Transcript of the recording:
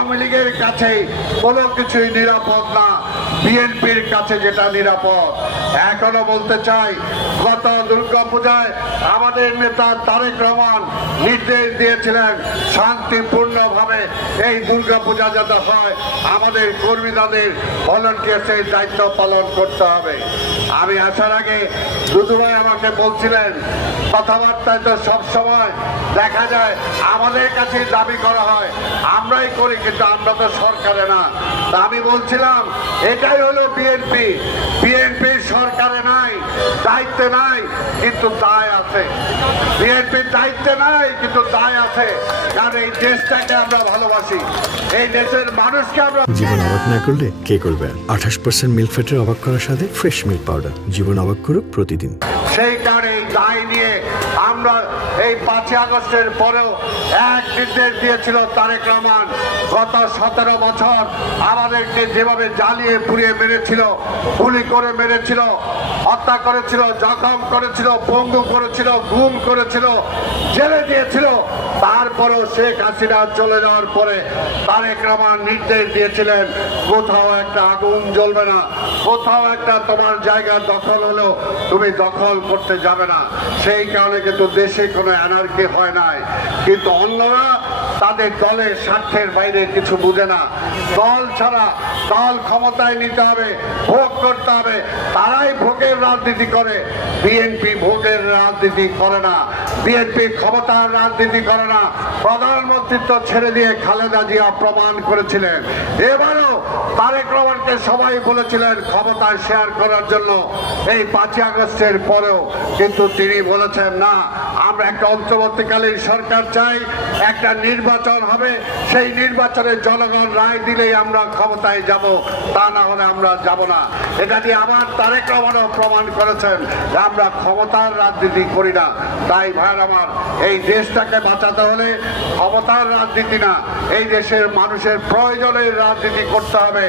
আওয়ামী লীগের কাছে কোনো কিছুই নিরাপদ না, বিএনপির কাছে যেটা নিরাপদ। এখনো বলতে চাই, গত দুর্গাপূজায় আমাদের নেতা তারেক রহমান নির্দেশ দিয়েছিলেন শান্তিপূর্ণভাবে এই দুর্গাপূজা যাতে হয়, আমাদের কর্মীদের ভলান্টিয়ার্সের দায়িত্ব পালন করতে হবে। আমি আসার আগে দুদু ভাই আমাকে বলছিলেন, কথাবার্তায় তো সবসময় দেখা যায় আমাদের কাছে দাবি করা হয়, আমরাই করি, কিন্তু আমরা তো সরকারে না। তা আমি বলছিলাম এটাই হলো বিএনপি। বিএনপি সরকারে নাই, দায়িত্বে নাই, কিন্তু দায় আছে। বিএনপির দায়িত্বে নাই, কিন্তু দায় আছে, কারণ এই দেশটাকে আমরা ভালোবাসি, এই দেশের মানুষকে আমরা। জীবন অবাক না করলে কে করবে? 28% মিল্ক ফ্যাটের অবাক করার সাথে ফ্রেশ মিল্ক পাউডার। জীবন অবাক করুক প্রতিদিন। সেই কারণে এই দায় নিয়ে আমরা এই 5ই আগস্টের পরেও এক নির্দেশ দিয়েছিল তারেক রহমান। গত 17 বছর আমাদেরকে যেভাবে জ্বালিয়ে পুড়িয়ে মেরেছিল, গুলি করে মেরেছিল, হত্যা করেছিল, জখম করেছিল, পঙ্গু করেছিল, গুম করেছিল, জেলে দিয়েছিল, তারপরেও শেখ হাসিনা চলে যাওয়ার পরে তারেক রহমান নির্দেশ দিয়েছিলেন কোথাও একটা আগুন জ্বলবে না, কোথাও একটা তোমার জায়গা দখল হলেও তুমি দখল করতে যাবে না। সেই কারণে কিন্তু দেশে কোনো অ্যানার্কি হয় নাই। কিন্তু অন্যরা তাদের দলের স্বার্থের বাইরে কিছু বুঝে না। দল ছাড়া, দল ক্ষমতায় নিতে হবে, ভোগ করতে হবে, তারাই ভোগের রাজনীতি করে। বিএনপি ভোগের রাজনীতি করে না, বিএনপি ক্ষমতার রাজনীতি করে না। প্রধানমন্ত্রিত্ব ছেড়ে দিয়ে খালেদা জিয়া প্রমাণ করেছিলেন। এবারও তারেক রহমানকে সবাই বলেছিলেন ক্ষমতায় শেয়ার করার জন্য এই 5ই আগস্টের পরেও, কিন্তু তিনি বলেছেন না, আমরা একটা অন্তর্বর্তীকালীন সরকার চাই, একটা নির্বাচন হবে, সেই নির্বাচনে জনগণ রায় দিলেই আমরা ক্ষমতায় যাব, তা না হলে আমরা যাব না। এটা দিয়ে আমার তারেক রহমানও প্রমাণ করেছেন যে আমরা ক্ষমতার রাজনীতি করি না। তাই ভাইয়ের আমার, এই দেশটাকে বাঁচাতে হলে ক্ষমতার রাজনীতি না, এই দেশের মানুষের প্রয়োজনের রাজনীতি করতে হবে।